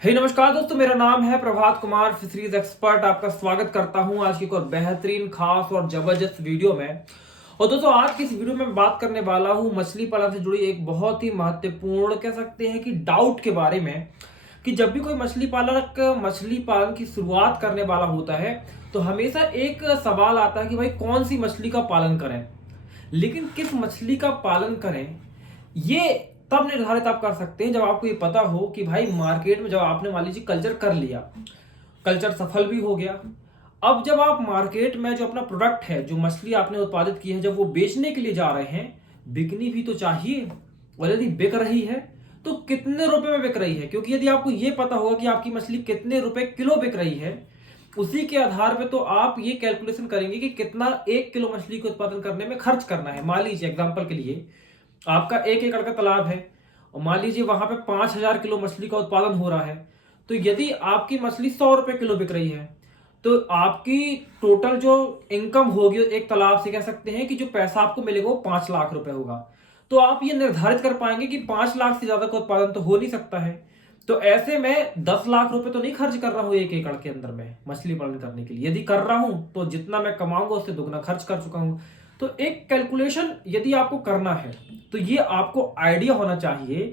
नमस्कार दोस्तों, मेरा नाम है प्रभात कुमार, फिशरीज एक्सपर्ट। आपका स्वागत करता हूं आज की एक और बेहतरीन, खास और जबरदस्त वीडियो में। और दोस्तों, आज की इस वीडियो में मैं बात करने वाला हूं मछली पालन से जुड़ी एक बहुत ही महत्वपूर्ण, कह सकते हैं कि डाउट के बारे में। कि जब भी कोई मछली पालन की शुरुआत करने वाला होता है तो हमेशा एक सवाल आता है कि भाई कौन सी मछली का पालन करें, लेकिन किस मछली का पालन करें ये तब निर्धारित आप कर सकते हैं जब आपको ये पता हो कि भाई मार्केट में जब आपने मान लीजिए कल्चर कर लिया, कल्चर सफल भी हो गया। अब जब आप मार्केट में जो अपना प्रोडक्ट है, जो मछली आपने उत्पादित की है, जब वो बेचने के लिए जा रहे हैं, बिकनी भी तो चाहिए। और यदि बिक रही है तो कितने रुपए में बिक रही है, क्योंकि यदि आपको ये पता होगा कि आपकी मछली कितने रुपए किलो बिक रही है, उसी के आधार पे तो आप ये कैलकुलेशन करेंगे कि कितना 1 किलो मछली को उत्पादन करने में खर्च करना है। मान लीजिए एग्जांपल के लिए आपका 1 एकड़ का तालाब है और मान लीजिए वहां पे 5,000 किलो मछली का उत्पादन हो रहा है। तो यदि आपकी मछली 100 रुपए किलो बिक रही है तो आपकी टोटल जो इनकम होगी एक तालाब से, कह सकते हैं कि जो पैसा आपको मिलेगा वो 5 लाख रुपए होगा। तो आप ये निर्धारित कर पाएंगे कि 5 लाख से ज्यादा का उत्पादन तो हो नहीं सकता है। तो ऐसे में 10 लाख रुपए तो नहीं खर्च कर रहा हूं 1 एकड़ के अंदर में मछली पालन करने के लिए। यदि कर रहा हूं तो जितना मैं कमाऊंगा उससे दुगना खर्च कर चुका हूं। तो एक कैलकुलेशन यदि आपको करना है तो ये आपको आइडिया होना चाहिए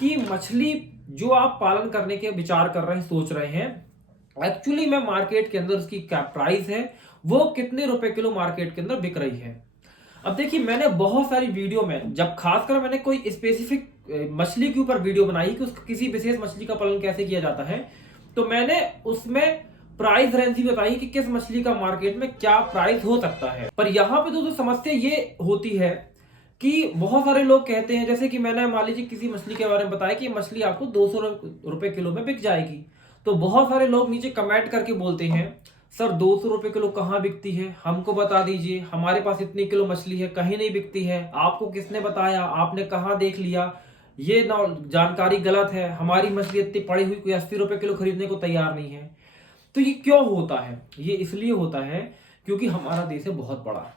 कि मछली जो आप पालन करने के विचार कर रहे हैं, सोच रहे हैं, एक्चुअली में मार्केट के अंदर उसकी क्या प्राइस है, वो कितने रुपए किलो मार्केट के अंदर बिक रही है। अब देखिए, मैंने बहुत सारी वीडियो में, जब खासकर मैंने कोई स्पेसिफिक मछली के ऊपर वीडियो बनाई कि उसका किसी विशेष मछली का पालन कैसे किया जाता है, तो मैंने उसमें प्राइस रेंज भी बताई कि किस मछली का मार्केट में क्या प्राइस हो सकता है। पर यहाँ पे दोस्तों समस्या ये होती है कि बहुत सारे लोग कहते हैं, जैसे कि मैंने मान लीजिए किसी मछली के बारे में बताया कि मछली आपको 200 रुपए किलो में बिक जाएगी, तो बहुत सारे लोग नीचे कमेंट करके बोलते हैं, सर 200 रुपए किलो कहाँ बिकती है, हमको बता दीजिए, हमारे पास इतनी किलो मछली है, कहीं नहीं बिकती है, आपको किसने बताया, आपने कहाँ देख लिया, ये ना जानकारी गलत है, हमारी मछली इतनी पड़ी हुई कोई 80 रुपए किलो खरीदने को तैयार नहीं है। तो ये क्यों होता है? ये इसलिए होता है क्योंकि हमारा देश है बहुत बड़ा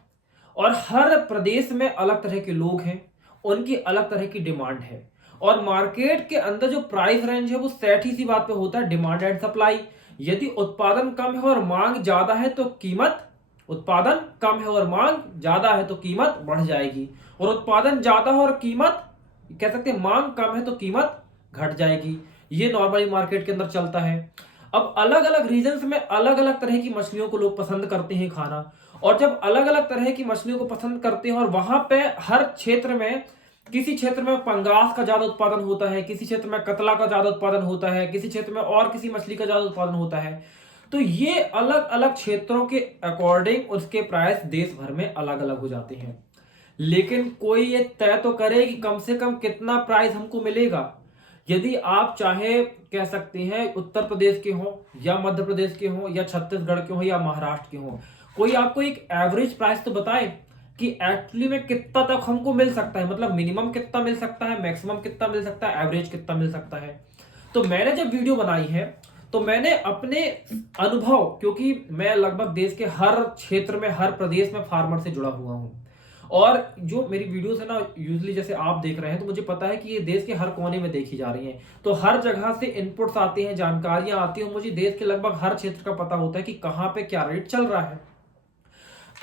और हर प्रदेश में अलग तरह के लोग हैं, उनकी अलग तरह की डिमांड है। और मार्केट के अंदर जो प्राइस रेंज है वो सेट ही सी बात पे होता है, डिमांड एंड सप्लाई। यदि उत्पादन कम है और मांग ज्यादा है तो कीमत, उत्पादन कम है और मांग ज्यादा है तो कीमत बढ़ जाएगी, और उत्पादन ज्यादा है और कीमत, कह सकते हैं मांग कम है तो कीमत घट जाएगी। ये नॉर्मली मार्केट के अंदर चलता है। अब अलग अलग रीजन्स में अलग अलग तरह की मछलियों को लोग पसंद करते हैं खाना, और जब अलग अलग तरह की मछलियों को पसंद करते हैं और वहां पे हर क्षेत्र में, किसी क्षेत्र में पंगास का ज्यादा उत्पादन होता है, किसी क्षेत्र में कतला का ज्यादा उत्पादन होता है, किसी क्षेत्र में और किसी मछली का ज्यादा उत्पादन होता है, तो ये अलग अलग क्षेत्रों के अकॉर्डिंग उसके प्राइस देश भर में अलग अलग हो जाते हैं। लेकिन कोई ये तय तो करे कि कम से कम कितना प्राइस हमको मिलेगा। यदि आप चाहे, कह सकते हैं उत्तर प्रदेश के हो या मध्य प्रदेश के हो या छत्तीसगढ़ के हो या महाराष्ट्र के हो, कोई आपको एक एवरेज प्राइस तो बताए कि एक्चुअली में कितना तक हमको मिल सकता है, मतलब मिनिमम कितना मिल सकता है, मैक्सिमम कितना मिल सकता है, एवरेज कितना मिल सकता है। तो मैंने जब वीडियो बनाई है तो मैंने अपने अनुभव, क्योंकि मैं लगभग देश के हर क्षेत्र में, हर प्रदेश में फार्मर से जुड़ा हुआ हूं, और जो मेरी वीडियोस है ना, यूजली जैसे आप देख रहे हैं तो मुझे पता है कि ये देश के हर कोने में देखी जा रही हैं, तो हर जगह से इनपुट्स आते हैं, जानकारियां आती हैं, मुझे देश के लगभग हर क्षेत्र का पता होता है कि कहां पे क्या रेट चल रहा है।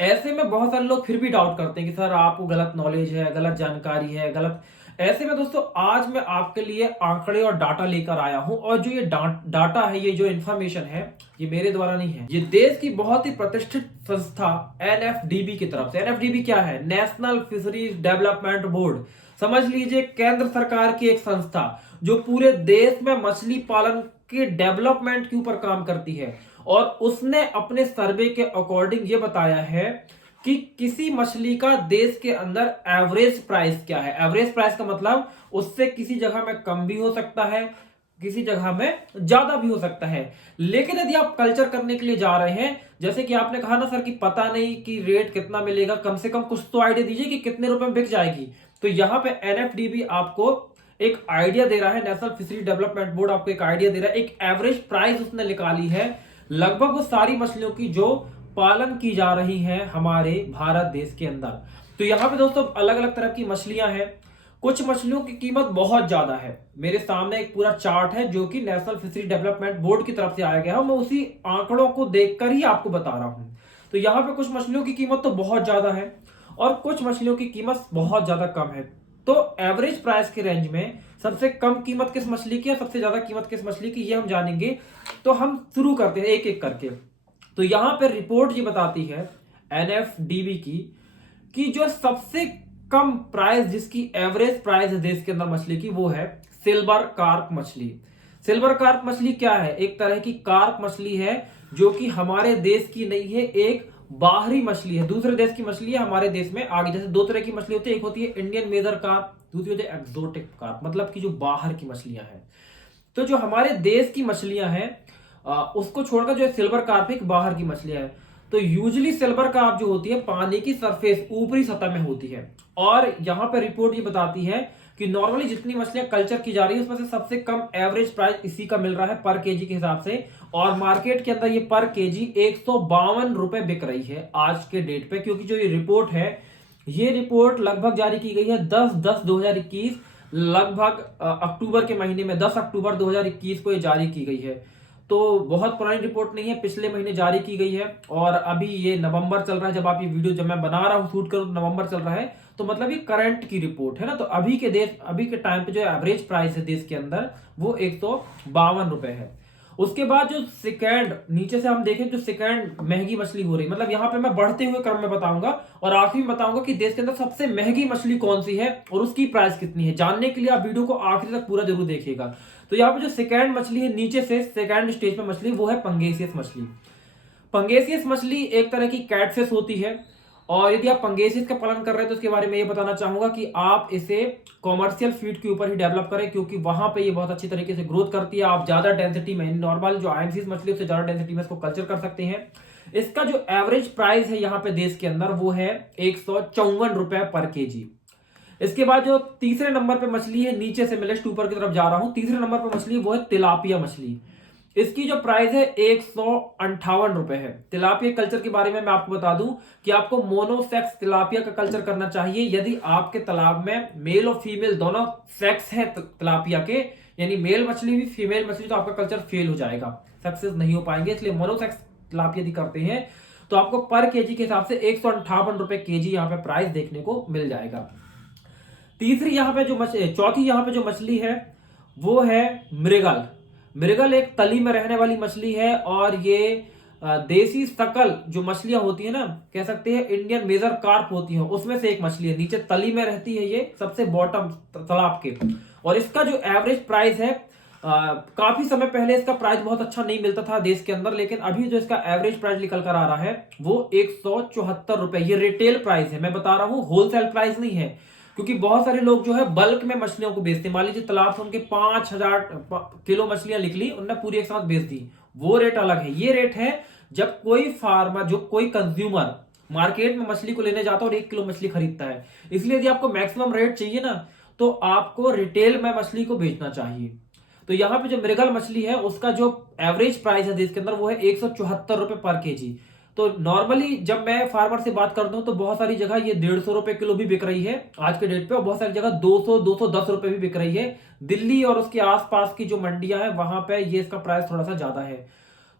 ऐसे में बहुत सारे लोग फिर भी डाउट करते हैं कि सर आपको गलत नॉलेज है, गलत जानकारी है, गलत। ऐसे में दोस्तों आज मैं आपके लिए आंकड़े और डाटा लेकर आया हूं, और जो ये डाटा है, ये जो इंफॉर्मेशन है, ये मेरे द्वारा नहीं है, ये देश की बहुत ही प्रतिष्ठित संस्था एनएफडीबी की तरफ से। एनएफडीबी क्या है? नेशनल फिशरीज डेवलपमेंट बोर्ड, समझ लीजिए केंद्र सरकार की एक संस्था जो पूरे देश में मछली पालन के डेवलपमेंट के ऊपर काम करती है। और उसने अपने सर्वे के अकॉर्डिंग ये बताया है कि किसी मछली का देश के अंदर एवरेज प्राइस क्या है। एवरेज प्राइस का मतलब उससे किसी जगह में कम भी हो सकता है, किसी जगह में ज्यादा भी हो सकता है। लेकिन यदि आप कल्चर करने के लिए जा रहे हैं, जैसे कि आपने कहा ना सर कि पता नहीं कि रेट कितना मिलेगा, कम से कम कुछ तो आइडिया दीजिए कि कितने रुपए में बिक जाएगी। तो यहाँ पे एनएफडीबी आपको एक आइडिया दे रहा है, नेशनल फिशरी डेवलपमेंट बोर्ड आपको एक आइडिया दे रहा है, एक एवरेज प्राइस उसने निकाली है लगभग वो सारी मछलियों की जो पालन की जा रही है हमारे भारत देश के अंदर। तो यहाँ पे दोस्तों अलग अलग तरह की मछलियां हैं, कुछ मछलियों की कीमत बहुत ज्यादा है। मेरे सामने एक पूरा चार्ट है जो कि नेशनल फिशरी डेवलपमेंट बोर्ड की तरफ से आया गया है, मैं उसी आंकड़ों को देखकर ही आपको बता रहा हूं। तो यहाँ पे कुछ मछलियों की कीमत तो बहुत ज्यादा है और कुछ मछलियों की कीमत बहुत ज्यादा कम है। तो एवरेज प्राइस के रेंज में सबसे कम कीमत किस मछली की है, सबसे ज्यादा कीमत किस मछली की, ये हम जानेंगे। तो हम शुरू करते हैं एक एक करके। तो यहां पे रिपोर्ट ये बताती है एनएफडीबी की कि जो सबसे कम प्राइस, जिसकी एवरेज प्राइस है देश के अंदर मछली की, वो है सिल्वर कार्प मछली। सिल्वर कार्प मछली क्या है? एक तरह की कार्प मछली है जो कि हमारे देश की नहीं है, एक बाहरी मछली है, दूसरे देश की मछली है हमारे देश में आगे। जैसे दो तरह की मछली होती है, एक होती है इंडियन मेजर कार्प, दूसरी होती है एक्सोटिक कार्प, मतलब कि जो बाहर की मछलियां हैं। तो जो हमारे देश की मछलियां हैं उसको छोड़कर जो सिल्वर कार्प एक बाहर की मछलियां है। तो यूजली सिल्वर कार्प जो होती है पानी की सरफेस ऊपरी सतह में होती है। और यहां पर रिपोर्ट ये बताती है कि नॉर्मली जितनी मछलियां कल्चर की जा रही है उसमें से सबसे कम एवरेज प्राइस इसी का मिल रहा है पर केजी के हिसाब से। और मार्केट के अंदर ये पर केजी 152 रुपए बिक रही है आज के डेट पे। क्योंकि जो ये रिपोर्ट है, ये रिपोर्ट लगभग जारी की गई है 10/10/2021, लगभग अक्टूबर के महीने में 10 अक्टूबर 2021 को ये जारी की गई है। तो बहुत पुरानी रिपोर्ट नहीं है, पिछले महीने जारी की गई है। और अभी ये नवंबर चल रहा है, जब आप ये वीडियो, जब मैं बना रहा हूँ, शूट करूँ, नवंबर चल रहा है। तो मतलब ये करंट की रिपोर्ट है ना। तो अभी के टाइम पे जो एवरेज प्राइस है देश के अंदर वो 152 रुपए है। उसके बाद जो सेकंड, नीचे से हम देखें, जो सेकंड महंगी मछली हो रही, मतलब यहाँ पे मैं बढ़ते हुए क्रम में बताऊंगा और आखिरी में बताऊंगा कि देश के अंदर सबसे महंगी मछली कौन सी है और उसकी प्राइस कितनी है। जानने के लिए आप वीडियो को आखिरी तक पूरा जरूर देखिएगा। तो यहाँ पे जो सेकंड मछली है, नीचे से सेकंड स्टेज में मछली, वो है पंगेसियस मछली। पंगेसियस मछली एक तरह की कैटफिश होती है। और यदि आप पंगेसियस का पालन कर रहे हैं तो इसके बारे में ये बताना चाहूंगा कि आप इसे कॉमर्शियल फीड के ऊपर ही डेवलप करें, क्योंकि वहां पे ये बहुत अच्छी तरीके से ग्रोथ करती है। आप ज्यादा डेंसिटी में, नॉर्मल जो आईएमसीज मछली उससे ज्यादा डेंसिटी में इसको कल्चर कर सकते हैं। इसका जो एवरेज प्राइस है यहाँ पे देश के अंदर वो है 154 रुपए पर केजी। इसके बाद जो तीसरे नंबर पे मछली है, नीचे से मैं लिस्ट ऊपर की तरफ जा रहा हूं, तीसरे नंबर पे मछली वो है तिलापिया मछली। इसकी जो प्राइस है 158 रुपए है। तिलापिया कल्चर के बारे में मैं आपको बता दूं कि आपको मोनोसेक्स तिलापिया का कल्चर करना चाहिए। यदि आपके तालाब में मेल और फीमेल दोनों सेक्स है तिलापिया के, यानी मेल मछली भी फीमेल मछली, तो आपका कल्चर फेल हो जाएगा, सक्सेस नहीं हो पाएंगे। इसलिए मोनोसेक्स तिलापिया यदि करते हैं तो आपको पर केजी के हिसाब से 158 रुपए केजी यहाँ पे प्राइस देखने को मिल जाएगा। तीसरी यहाँ पे जो चौथी यहाँ पे जो मछली है वो है मृगल। मृगल एक तली में रहने वाली मछली है और ये देसी सकल जो मछलियां होती है ना, कह सकते हैं इंडियन मेजर कार्प होती है, उसमें से एक मछली है। नीचे तली में रहती है ये, सबसे बॉटम तालाब के। और इसका जो एवरेज प्राइस है, काफी समय पहले इसका प्राइस बहुत अच्छा नहीं मिलता था देश के अंदर, लेकिन अभी जो इसका एवरेज प्राइस निकल कर आ रहा है वो 174 रुपए। ये रिटेल प्राइस है, मैं बता रहा हूँ, होलसेल प्राइस नहीं है। क्योंकि बहुत सारे लोग जो है बल्क में मछलियों को बेचते हैं। मान लीजिए तालाब से उनके 5000 किलो मछलियां निकली, उन्होंने पूरी एक साथ बेच दी, वो रेट अलग है। ये रेट है जब कोई फार्मर, जो कोई कंज्यूमर मार्केट में मछली को लेने जाता है और 1 किलो मछली खरीदता है। इसलिए यदि आपको मैक्सिमम रेट चाहिए ना, तो आपको रिटेल में मछली को बेचना चाहिए। तो यहाँ पे जो मृगल मछली है उसका जो एवरेज प्राइस है देश के अंदर वो है 174 रुपए पर केजी। तो नॉर्मली जब मैं फार्मर से बात करता हूं तो बहुत सारी जगह ये 150 रुपए किलो भी बिक रही है आज के डेट पे, और बहुत सारी जगह 200-210 रुपए भी बिक रही है। दिल्ली और उसके आसपास की जो मंडियां हैं वहां पे ये इसका प्राइस थोड़ा सा ज्यादा है।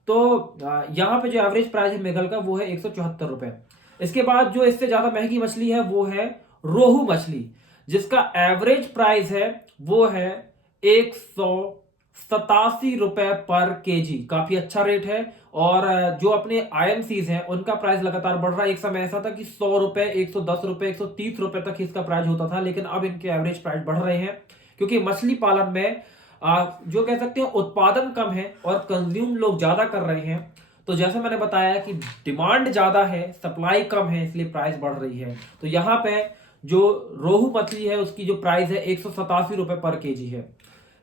तो यहाँ पे जो एवरेज प्राइस है मृगल का वो है 174 रुपए। इसके बाद जो इससे ज्यादा महंगी मछली है वो है रोहू मछली, जिसका एवरेज प्राइस है वो है 187 रुपए पर केजी। काफी अच्छा रेट है। और जो अपने आईएमसीज हैं उनका प्राइस लगातार बढ़ रहा है। एक समय ऐसा था कि 100 रुपए, 110 रुपए, 130 रुपए तक इसका प्राइस होता था, लेकिन अब इनके एवरेज प्राइस बढ़ रहे हैं क्योंकि मछली पालन में जो कह सकते हैं उत्पादन कम है और कंज्यूम लोग ज्यादा कर रहे हैं। तो जैसा मैंने बताया कि डिमांड ज्यादा है, सप्लाई कम है, इसलिए प्राइस बढ़ रही है। तो यहाँ पे जो रोहू मछली है उसकी जो प्राइस है 187 रुपए पर केजी है।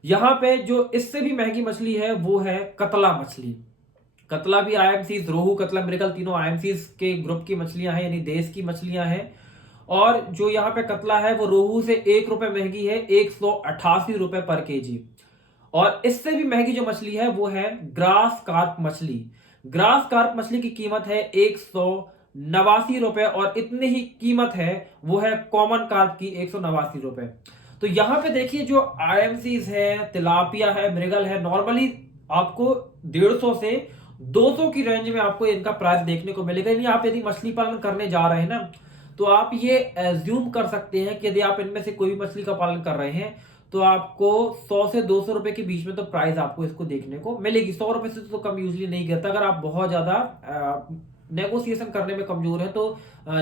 यहाँ पे जो इससे भी महंगी मछली है वो है कतला मछली। कतला भी आईएमसीज, रोहू, कतला, मृगल तीनों आईएमसीज के ग्रुप की मछलियां हैं, यानी देश की मछलियां हैं। और जो यहाँ पे कतला है वो रोहू से 1 रुपए महंगी है, 188 रुपए पर केजी। और इससे भी महंगी जो मछली है वो है ग्रास कार्प मछली। ग्रास कार्प मछली की कीमत है 189 रुपए और इतनी ही कीमत है वो है कॉमन कार्प की 189 रुपए। तो यहाँ पे देखिए जो आईएमसीज है, तिलापिया है, मृगल है, नॉर्मली आपको 150 से 200 की रेंज में आपको इनका प्राइस देखने को मिलेगा। यानी आप यदि मछली पालन करने जा रहे हैं ना, तो आप ये एज्यूम कर सकते हैं कि यदि आप इनमें से कोई भी मछली का पालन कर रहे हैं तो आपको 100 से 200 रुपए के बीच में तो प्राइस आपको इसको देखने को मिलेगी। 100 रुपए से तो कम यूजली नहीं गिरता। अगर आप बहुत ज्यादा नेगोशिएशन करने में कमजोर है तो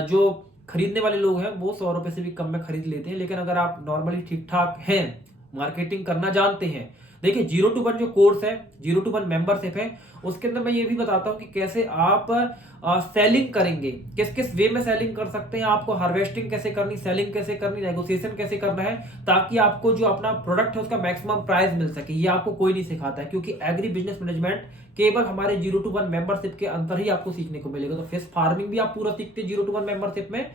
जो खरीदने वाले लोग हैं वो 100 रुपए से भी कम में खरीद लेते हैं। लेकिन अगर आप नॉर्मली ठीक ठाक हैं, मार्केटिंग करना जानते हैं, देखिए 0 to 1 जो कोर्स है, 0 to 1 मेंबरशिप है, उसके अंदर मैं ये भी बताता हूँ कि कैसे आप सेलिंग करेंगे, किस किस वे में सेलिंग कर सकते हैं, आपको हार्वेस्टिंग कैसे करनी, सेलिंग कैसे करनी, नेगोशिएशन कैसे करना है, ताकि आपको जो अपना प्रोडक्ट है उसका मैक्सिमम प्राइस मिल सके। ये आपको कोई नहीं सिखाता है, क्योंकि एग्री बिजनेस मैनेजमेंट केवल हमारे 0 to 1 मेंबरशिप के अंदर ही आपको सीखने को मिलेगा। तो फिश फार्मिंग भी आप पूरा सीखते हैं 0 to 1 मेंबरशिप में,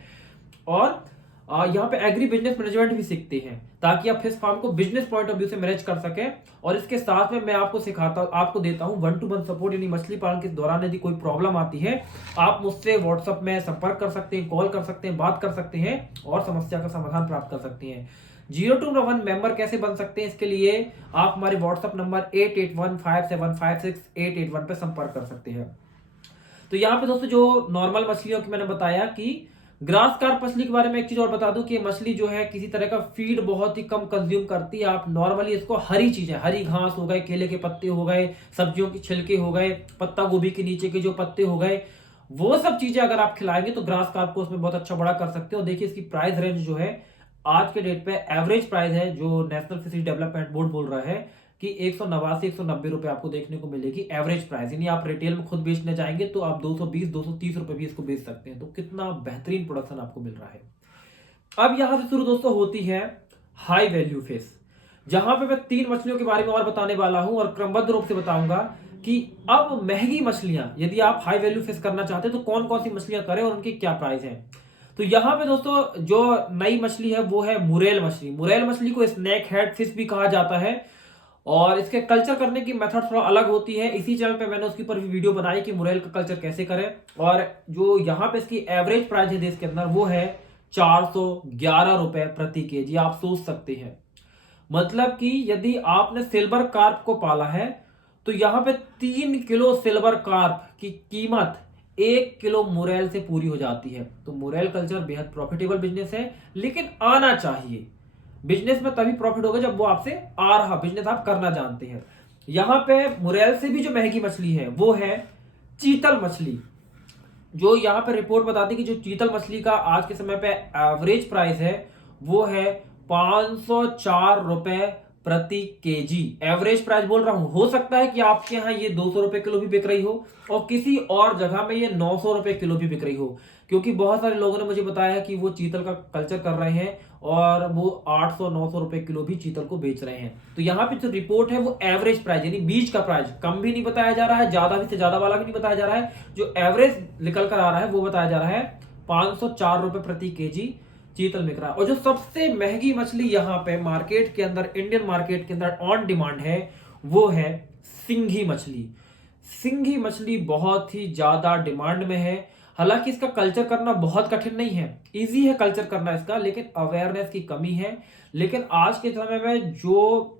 और यहाँ पे एग्री बिजनेस मैनेजमेंट भी सीखते हैं, ताकि आप फिश फार्म को बिजनेस पॉइंट ऑफ व्यू से मैनेज कर सकें। और इसके साथ में मैं आपको सिखाता हूँ, आपको देता हूँ 1 to 1 सपोर्ट। यानी मछली पालन के दौरान यदि कोई प्रॉब्लम आती है, आप मुझसे व्हाट्सएप में संपर्क कर सकते हैं, कॉल कर सकते हैं, बात कर सकते हैं और समस्या का समाधान प्राप्त कर सकते हैं। 0 to 1 मेंबर कैसे बन सकते हैं, इसके लिए आप हमारे व्हाट्सएप नंबर 8815756881 पे संपर्क कर सकते हैं। तो यहाँ पे दोस्तों जो नॉर्मल मछलियों की मैंने बताया कि ग्रास कार्प मछली के बारे में एक चीज और बता दूं कि ये मछली जो है किसी तरह का फीड बहुत ही कम कंज्यूम करती है। आप नॉर्मली इसको हरी चीजें, हरी घास हो गए, केले के पत्ते हो गए, सब्जियों के छिलके हो गए, पत्ता गोभी के नीचे के जो पत्ते हो गए, वो सब चीजें अगर आप खिलाएंगे तो ग्रास कार्प को उसमें बहुत अच्छा बड़ा कर सकते हो। देखिए इसकी प्राइस रेंज जो है आज के डेट पे एवरेज प्राइस है जो नेशनल फिशरी डेवलपमेंट बोर्ड बोल रहा है कि 189-190 रुपए आपको देखने को मिलेगी एवरेज प्राइस। यानी आप रिटेल में खुद बेचने जाएंगे तो आप 220-230 रुपए भी इसको बेच सकते हैं। तो कितना बेहतरीन प्रोडक्शन आपको मिल रहा है। अब यहां से शुरू दोस्तों होती है हाई वैल्यू फिश, जहां पे मैं 3 मछलियों के बारे में और बताने वाला हूं और क्रमबद्ध रूप से बताऊंगा कि अब महंगी मछलियां यदि आप हाई वैल्यू फिश करना चाहते हैं तो कौन कौन सी मछलियां करें और उनकी क्या प्राइस है। तो यहाँ पे दोस्तों जो नई मछली है वो है मुरेल मछली। मुरेल मछली को स्नैक हेड फिश भी कहा जाता है और इसके कल्चर करने की मेथड थोड़ा अलग होती है। इसी चैनल पे मैंने उसके ऊपर भी वीडियो बनाई कि मुरेल का कल्चर कैसे करें। और जो यहाँ पे इसकी एवरेज प्राइस है देश के अंदर वो है 411 रुपए प्रति केजी। आप सोच सकते हैं, मतलब कि यदि आपने सिल्वर कार्प को पाला है तो यहाँ पे 3 किलो सिल्वर कार्प की कीमत 1 किलो मुरेल से पूरी हो जाती है। तो मुरेल कल्चर बेहद प्रॉफिटेबल बिजनेस है, लेकिन आना चाहिए। बिजनेस में तभी प्रॉफिट होगा जब वो आपसे आ रहा बिजनेस आप करना जानते हैं। यहां पे मुरेल से भी जो महंगी मछली है वो है चीतल मछली। जो यहाँ पे रिपोर्ट बताती है कि जो चीतल मछली का आज के समय पे एवरेज प्राइस है वो है 504 रुपए प्रति केजी। एवरेज प्राइस बोल रहा हूं, हो सकता है कि आपके यहाँ ये 200 रुपए किलो भी बिक रही हो और किसी और जगह में ये 900 रुपए किलो भी बिक रही हो, क्योंकि बहुत सारे लोगों ने मुझे बताया है कि वो चीतल का कल्चर कर रहे हैं और वो 800-900 रुपए किलो भी चीतल को बेच रहे हैं। तो यहाँ पे जो रिपोर्ट है वो एवरेज प्राइस यानी बीच का प्राइस, कम भी नहीं बताया जा रहा है, ज्यादा भी से ज्यादा वाला भी नहीं बताया जा रहा है। जो एवरेज निकल कर आ रहा है वो बताया जा रहा है 504 रुपए प्रति केजी चीतल बिक रहा है। और जो सबसे महंगी मछली यहाँ पे मार्केट के अंदर, इंडियन मार्केट के अंदर ऑन डिमांड है वो है सिंघी मछली। सिंघी मछली बहुत ही ज्यादा डिमांड में है। हालांकि इसका कल्चर करना बहुत कठिन नहीं है, इजी है कल्चर करना इसका, लेकिन अवेयरनेस की कमी है। लेकिन आज के समय में जो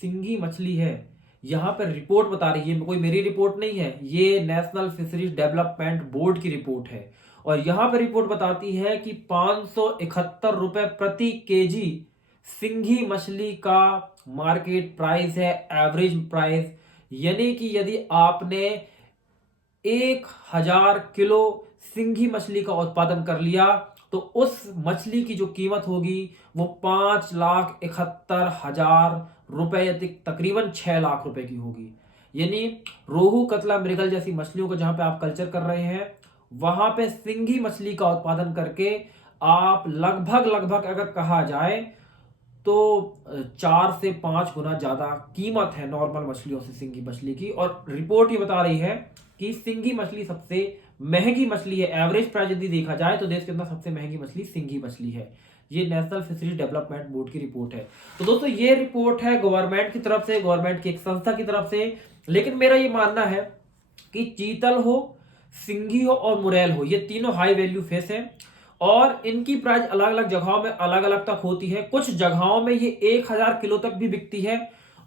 सिंघी मछली है यहाँ पर रिपोर्ट बता रही है, कोई मेरी रिपोर्ट नहीं है, ये नेशनल फिशरीज डेवलपमेंट बोर्ड की रिपोर्ट है और यहाँ पर रिपोर्ट बताती है कि 571 रुपए प्रति केजी सिंघी मछली का मार्केट प्राइस है, एवरेज प्राइस। यानी कि यदि आपने 1000 किलो सिंघी मछली का उत्पादन कर लिया तो उस मछली की जो कीमत होगी वो 5,71,000 रुपए या तकरीबन 6 लाख रुपए की होगी। यानी रोहू, कतला, मृगल जैसी मछलियों को जहां पे आप कल्चर कर रहे हैं वहां पे सिंघी मछली का उत्पादन करके आप लगभग अगर कहा जाए तो 4 से 5 गुना ज्यादा कीमत है नॉर्मल मछलियों से सिंघी मछली की। और रिपोर्ट ये बता रही है कि सिंघी मछली सबसे महंगी मछली है। एवरेज प्राइस यदि देखा जाए तो देश के अंदर सबसे महंगी मछली सिंघी मछली है। ये नेशनल फिशरीज डेवलपमेंट बोर्ड की रिपोर्ट है। तो दोस्तों ये रिपोर्ट है गवर्नमेंट की तरफ से, गवर्नमेंट की एक संस्था की तरफ से। लेकिन मेरा ये मानना है कि चीतल हो, सिंघी हो और मुरेल हो, ये तीनों हाई वैल्यू फिश है और इनकी प्राइस अलग अलग जगहों में अलग अलग तक होती है। कुछ जगहों में ये 1000 किलो तक भी बिकती है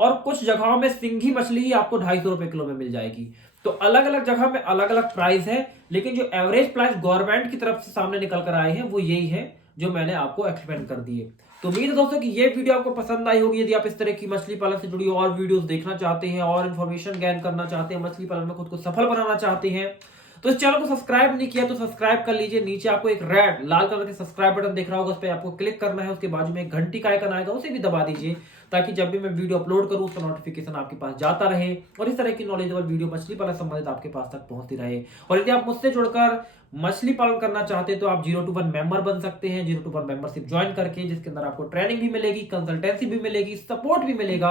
और कुछ जगहों में सिंघी मछली ही आपको 250 रुपए किलो में मिल जाएगी। तो अलग अलग जगह में अलग अलग प्राइस है, लेकिन जो एवरेज प्राइस गवर्नमेंट की तरफ से सामने निकल कर आए हैं वो यही है जो मैंने आपको एक्सप्लेन कर दिए। तो उम्मीद है दोस्तों कि ये वीडियो आपको पसंद आई होगी। यदि आप इस तरह की मछली पालन से जुड़ी और वीडियोस देखना चाहते हैं और इन्फॉर्मेशन गेन करना चाहते हैं, मछली पालन में खुद को सफल बनाना चाहते हैं, तो इस चैनल को सब्सक्राइब नहीं किया तो सब्सक्राइब कर लीजिए। नीचे आपको एक रेड लाल कलर के सब्सक्राइब बटन दिख रहा होगा, उस पर आपको क्लिक करना है। उसके बाजू में एक घंटी का आइकन आएगा, उसे भी दबा दीजिए ताकि जब भी मैं वीडियो अपलोड करूं उसका नोटिफिकेशन आपके पास जाता रहे और इस तरह की नॉलेजेबल वीडियो मछली पालन संबंधित आपके पास तक पहुंचती रहे। और यदि आप मुझसे जुड़कर मछली पालन करना चाहते हैं तो आप 0 to 1 मेंबर बन सकते हैं। 0 to 1 मेंबरशिप ज्वाइन करके, जिसके अंदर आपको ट्रेनिंग भी मिलेगी, कंसल्टेंसी भी मिलेगी, सपोर्ट भी मिलेगा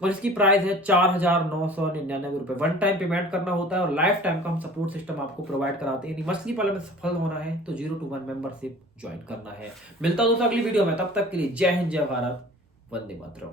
और इसकी प्राइस है 4,999 रुपए। वन टाइम पेमेंट करना होता है और लाइफ टाइम का हम सपोर्ट सिस्टम आपको प्रोवाइड कराते हैं। यदि मछली पालन में सफल होना है तो 0 to 1 मेंबरशिप ज्वाइन करना है। मिलता हूं दोस्तों अगली वीडियो में, तब तक के लिए जय हिंद, जय भारत, वंदे मातरम।